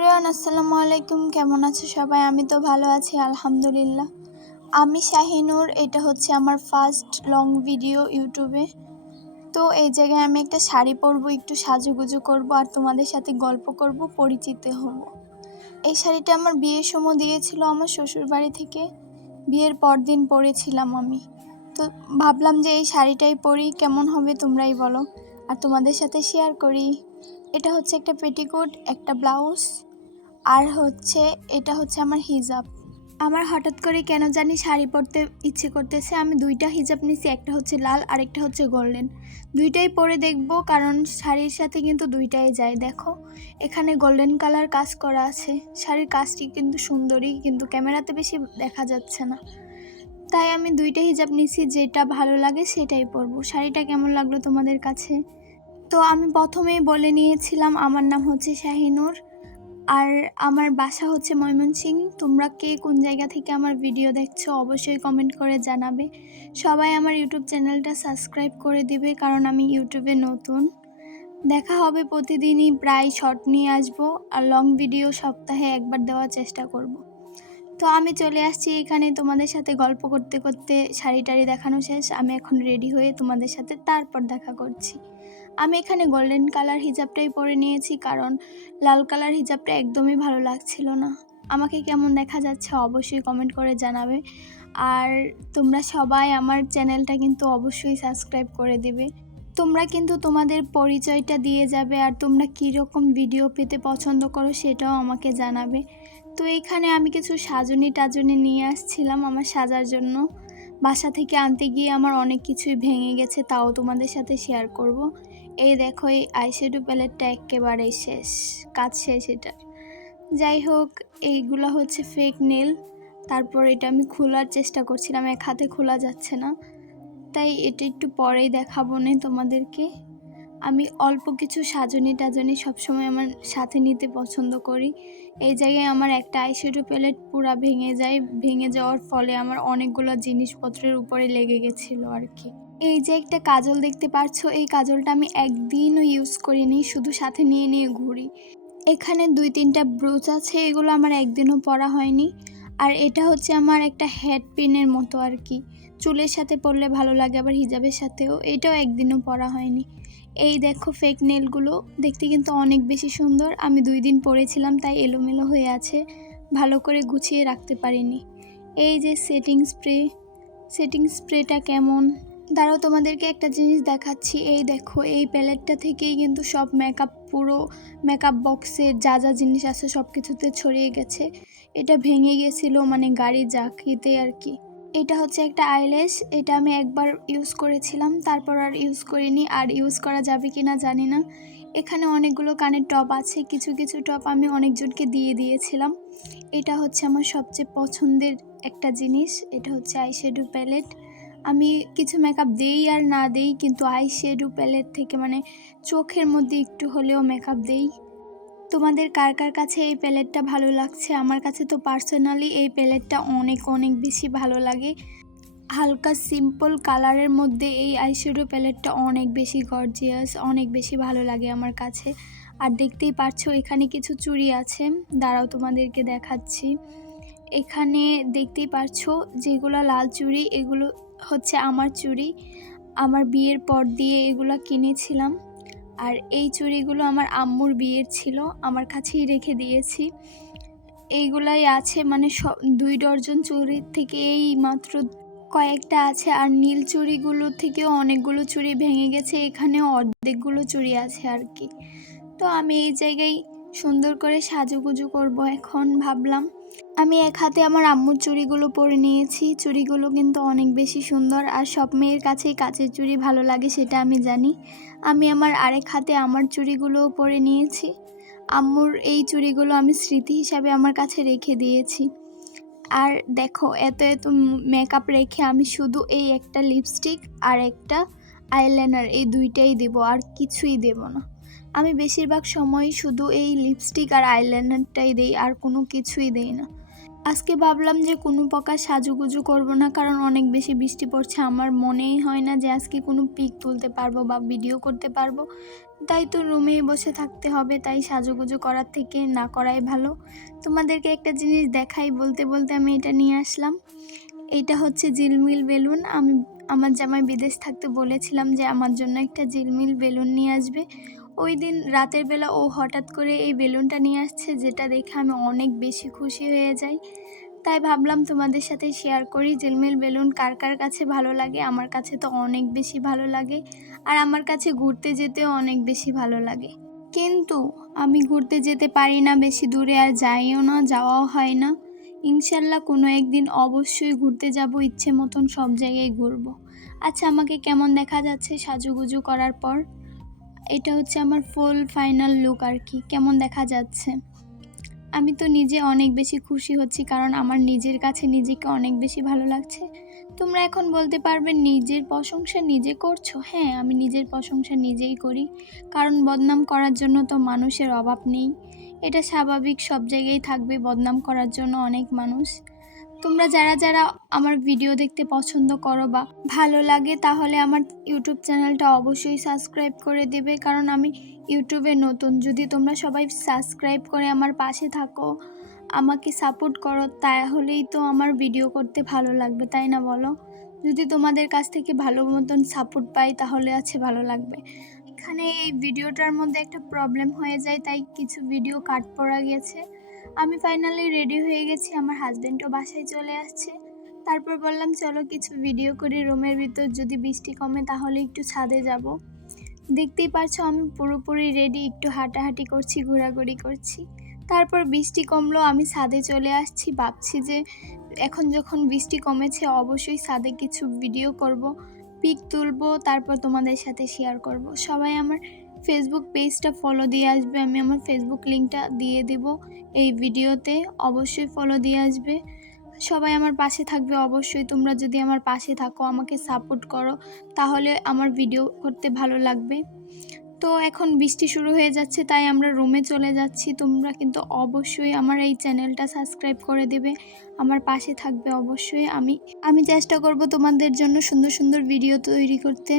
Everyone, আসসালামু আলাইকুম। কেমন আছো সবাই? আমি তো ভালো আছি, আলহামদুলিল্লাহ। আমি শাহিনুর, এটা হচ্ছে আমার ফার্স্ট লং ভিডিও ইউটিউবে তো এই জায়গায় আমি একটা শাড়ি পরবো, একটু সাজুগুজু করব, আর তোমাদের সাথে গল্প করব, পরিচিত হব। এই শাড়িটা আমার বিয়ের সময় দিয়েছিল আমার শ্বশুর বাড়ি থেকে। বিয়ের পর দিন পরেছিলাম আমি। তো ভাবলাম যে এই শাড়িটাই পরি, কেমন হবে তোমরাই বলো। আর তোমাদের সাথে শেয়ার করি। এটা হচ্ছে একটা পেটিকোট, একটা ব্লাউজ। আর হচ্ছে, এটা হচ্ছে আমার হিজাব। আমার হঠাৎ করে কেন জানি শাড়ি পরতে ইচ্ছে করতেছে, আমি দুইটা হিজাব নিছি, একটা হচ্ছে লাল আর একটা হচ্ছে গোল্ডেন। দুইটাই পরে দেখব, কারণ শাড়ির সাথে কিন্তু দুইটাই যায়, দেখো। এখানে গোল্ডেন কালার কাজ করা আছে, শাড়ির কাজটি কিন্তু সুন্দরই কিন্তু ক্যামেরাতে বেশি দেখা যাচ্ছে না। তাই আমি দুইটা হিজাব নিছি, যেটা ভালো লাগে সেটাই পরবো। শাড়িটা কেমন লাগল তোমাদের কাছে? তো আমি প্রথমেই বলে নিয়েছিলাম, আমার নাম হচ্ছে শাহিনুর। আর আমার বাসা হচ্ছে ময়মনসিং। তোমরা কে কোন জায়গা থেকে আমার ভিডিও দেখছ অবশ্যই কমেন্ট করে জানাবে। সবাই আমার ইউটিউব চ্যানেলটা সাবস্ক্রাইব করে দিবে কারণ আমি ইউটিউবে নতুন। দেখা হবে প্রতিদিনই, প্রায় শর্ট নিয়ে আসব আর লং ভিডিও সপ্তাহে একবার দেওয়ার চেষ্টা করব। তো আমি চলে আসছি এখানে তোমাদের সাথে গল্প করতে করতে শাড়ি টাড়ি দেখানো শেষ। আমি এখন রেডি হয়ে তোমাদের সাথে তারপর দেখা করছি। আমি এখানে গোল্ডেন কালার হিজাবটাই পরে নিয়েছি কারণ লাল কালার হিজাবটা একদমই ভালো লাগছিল না। আমাকে কেমন দেখা যাচ্ছে অবশ্যই কমেন্ট করে জানাবে। আর তোমরা সবাই আমার চ্যানেলটা কিন্তু অবশ্যই সাবস্ক্রাইব করে দিবে। তোমরা কিন্তু তোমাদের পরিচয়টা দিয়ে যাবে আর তোমরা কীরকম ভিডিও পেতে পছন্দ করো সেটাও আমাকে জানাবে। তো এখানে আমি কিছু সাজনি টাজনি নিয়ে আসছিলাম আমার সাজার জন্য। বাসা থেকে আনতে গিয়ে আমার অনেক কিছুই ভেঙে গেছে, তাও তোমাদের সাথে শেয়ার করব। এই দেখো, এই আইশ্যাডো প্যালেটটা একেবারেই শেষ, কাজ শেষ এটা যাই হোক, এইগুলো হচ্ছে ফেক নেল তারপর এটা আমি খোলার চেষ্টা করছিলাম, এক হাতে খোলা যাচ্ছে না। তাই এটা একটু পরেই দেখাবো না তোমাদেরকে। আমি অল্প কিছু সাজনি টাজনি সবসময় আমার সাথে নিতে পছন্দ করি। এই জায়গায় আমার একটা আইশ্যাডো প্যালেট পুরা ভেঙে যায়। ভেঙে যাওয়ার ফলে আমার অনেকগুলো জিনিসপত্রের উপরে লেগে গেছিল আর কি। এই যে একটা কাজল দেখতে পারছ, এই কাজলটা আমি একদিনও ইউজ করিনি, শুধু সাথে নিয়ে নিয়ে ঘুরি। এখানে দুই তিনটা ব্রুচ আছে, এগুলো আমার একদিনও পরা হয়নি। আর এটা হচ্ছে আমার একটা হেড পিনের মতো আর কি। চুলের সাথে পরলে ভালো লাগে, আবার হিজাবের সাথেও। এটাও একদিনও পরা হয়নি। এই দেখো ফেক নেলগুলো দেখতে কিন্তু অনেক বেশি সুন্দর। আমি দুই দিন পরেছিলাম, তাই এলোমেলো হয়ে আছে। ভালো করে গুছিয়ে রাখতে পারিনি। এই যে সেটিং স্প্রে সেটিং স্প্রেটা কেমন? দাঁড়াও, তোমাদেরকে একটা জিনিস দেখাচ্ছি। এই দেখো, এই প্যালেটটা থেকেই কিন্তু সব মেকআপ পুরো মেকআপ বক্সের যা যা জিনিস আছে সব কিছুতে ছড়িয়ে গেছে। এটা ভেঙে গেছিল মানে গাড়ি জাকিতে আর কি। এটা হচ্ছে একটা আইল্যাশ এটা আমি একবার ইউজ করেছিলাম, তারপর আর ইউজ করিনি। আর ইউজ করা যাবে কি না জানি না। এখানে অনেকগুলো কানের টপ আছে, কিছু কিছু টপ আমি অনেকজনকে দিয়ে দিয়েছিলাম। এটা হচ্ছে আমার সবচেয়ে পছন্দের একটা জিনিস, এটা হচ্ছে আইশ্যাডো প্যালেট আমি কিছু মেকআপ দেই আর না দেই, কিন্তু আই শেডো প্যালেট থেকে মানে চোখের মধ্যে একটু হলেও মেকআপ দেই। তোমাদের কার কার কাছে এই প্যালেটটা ভালো লাগছে? আমার কাছে তো পার্সোনালি এই প্যালেটটা অনেক অনেক বেশি ভালো লাগে। হালকা সিম্পল কালারের মধ্যে এই আইশ্যাডো প্যালেটটা অনেক বেশি গর্জিয়াস অনেক বেশি ভালো লাগে আমার কাছে। আর দেখতেই পাচ্ছ এখানে কিছু চুড়ি আছে। দাঁড়াও, তোমাদেরকে দেখাচ্ছি। এখানে দেখতেই পারছ, যেগুলো লাল চুড়ি, এগুলো হচ্ছে আমার চুড়ি, আমার বিয়ের পর দিয়ে এগুলো কিনেছিলাম। আর এই চুড়িগুলো আমার আম্মুর বিয়ের ছিল, আমার কাছেই রেখে দিয়েছি। এইগুলাই আছে মানে সব দুই ডর্জন চুড়ির থেকে এই মাত্র কয়েকটা আছে। আর নীল চুড়িগুলো থেকেও অনেকগুলো চুড়ি ভেঙে গেছে, এখানেও অর্ধেকগুলো চুড়ি আছে আর কি। তো আমি এই জায়গায় সুন্দর করে সাজুগুজু করব এখন, ভাবলাম। আমি এক হাতে আমার আম্মুর চুড়িগুলো পরে নিয়েছি। চুড়িগুলো কিন্তু অনেক বেশি সুন্দর আর সব মেয়ের কাছেই কাচের চুড়ি ভালো লাগে সেটা আমি জানি। আমি আমার আরেক হাতে আমার চুড়িগুলোও পরে নিয়েছি। আম্মুর এই চুড়িগুলো আমি স্মৃতি হিসাবে আমার কাছে রেখে দিয়েছি। আর দেখো, এত এত মেকআপ রেখে আমি শুধু এই একটা লিপস্টিক আর একটা আইলাইনার এই দুইটাই দেব, আর কিছুই দেব না। আমি বেশিরভাগ সময় শুধু এই লিপস্টিক আর আইলাইনারটাই দেই, আর কোনো কিছুই দেই না। আজকে ভাবলাম যে কোনো প্রকার সাজুগুজু করব না, কারণ অনেক বেশি বৃষ্টি পড়ছে। আমার মনেই হয় না যে আজকে কোনো পিক তুলতে পারব বা ভিডিও করতে পারব। তাই তো রুমেই বসে থাকতে হবে, তাই সাজুগুজু করার থেকে না করাই ভালো। তোমাদেরকে একটা জিনিস দেখাই, বলতে বলতে আমি এটা নিয়ে আসলাম। এইটা হচ্ছে জিলমিল বেলুন। আমি, আমার জামাই বিদেশ থাকতে বলেছিলাম যে আমার জন্য একটা জিলমিল বেলুন নিয়ে আসবে। ওই দিন রাতের বেলা ও হঠাৎ করে এই বেলুনটা নিয়ে আসছে, যেটা দেখে আমি অনেক বেশি খুশি হয়ে যাই। তাই ভাবলাম তোমাদের সাথে শেয়ার করি জিলমিল বেলুন কার কার কাছে ভালো লাগে? আমার কাছে তো অনেক বেশি ভালো লাগে আর আমার কাছে ঘুরতে যেতেও অনেক বেশি ভালো লাগে। কিন্তু আমি ঘুরতে যেতে পারি না, বেশি দূরে আর যাইও না, যাওয়াও হয় না। ইনশাল্লাহ কোনো একদিন অবশ্যই ঘুরতে যাব, ইচ্ছে মতন সব জায়গায় ঘুরবো। আচ্ছা আমাকে কেমন দেখা যাচ্ছে সাজুগুজু করার পর? এটা হচ্ছে আমার ফুল ফাইনাল লুক আর কি কেমন দেখা যাচ্ছে? আমি তো নিজে অনেক বেশি খুশি হচ্ছি কারণ আমার নিজের কাছে নিজেকে অনেক বেশি ভালো লাগছে। তোমরা এখন বলতে পারবে নিজের প্রশংসা নিজে করছ? হ্যাঁ আমি নিজের প্রশংসা নিজেই করি। কারণ বদনাম করার জন্য তো মানুষের অভাব নেই। এটা স্বাভাবিক, সব জায়গায় থাকবে বদনাম করার জন্য অনেক মানুষ। তোমরা যারা যারা আমার ভিডিও দেখতে পছন্দ করো বা ভালো লাগে, তাহলে আমার ইউটিউব চ্যানেলটা অবশ্যই সাবস্ক্রাইব করে দেবে। কারণ আমি ইউটিউবে নতুন। যদি তোমরা সবাই সাবস্ক্রাইব করে আমার পাশে থাকো, আমাকে সাপোর্ট করো, তাহলেই তো আমার ভিডিও করতে ভালো লাগবে, তাই না বলো? যদি তোমাদের কাছ থেকে ভালো মতন সাপোর্ট পাই, তাহলে আছে ভালো লাগবে। এখানে এই ভিডিওটার মধ্যে একটা প্রবলেম হয়ে যায়, তাই কিছু ভিডিও কাট পড়া গেছে। আমি ফাইনালি রেডি হয়ে গেছি, আমার হাজব্যান্ডও বাসায় চলে আসছে। তারপর বললাম, চলো কিছু ভিডিও করি রুমের ভিতর যদি বৃষ্টি কমে তাহলে একটু ছাদে যাব। দেখতেই পারছ, আমি পুরোপুরি রেডি একটু হাঁটাহাঁটি করছি, ঘোরাঘুরি করছি। তারপর বৃষ্টি কমলো, আমি ছাদে চলে আসছি, ভাবছি যে এখন যখন বৃষ্টি কমেছে অবশ্যই ছাদে কিছু ভিডিও করব পিক তুলবো, তারপর তোমাদের সাথে শেয়ার করব। সবাই আমার ফেসবুক পেজটা ফলো দিয়ে আসবে। আমি আমার ফেসবুক লিঙ্কটা দিয়ে দেব এই ভিডিওতে অবশ্যই ফলো দিয়ে আসবে। সবাই আমার পাশে থাকবে অবশ্যই। তোমরা যদি আমার পাশে থাকো, আমাকে সাপোর্ট করো, তাহলে আমার ভিডিও করতে ভালো লাগবে। তো এখন বৃষ্টি শুরু হয়ে যাচ্ছে, তাই আমরা রুমে চলে যাচ্ছি। তোমরা কিন্তু অবশ্যই আমার এই চ্যানেলটা সাবস্ক্রাইব করে দেবে। আমার পাশে থাকবে অবশ্যই। আমি আমি চেষ্টা করব তোমাদের জন্য সুন্দর সুন্দর ভিডিও তৈরি করতে।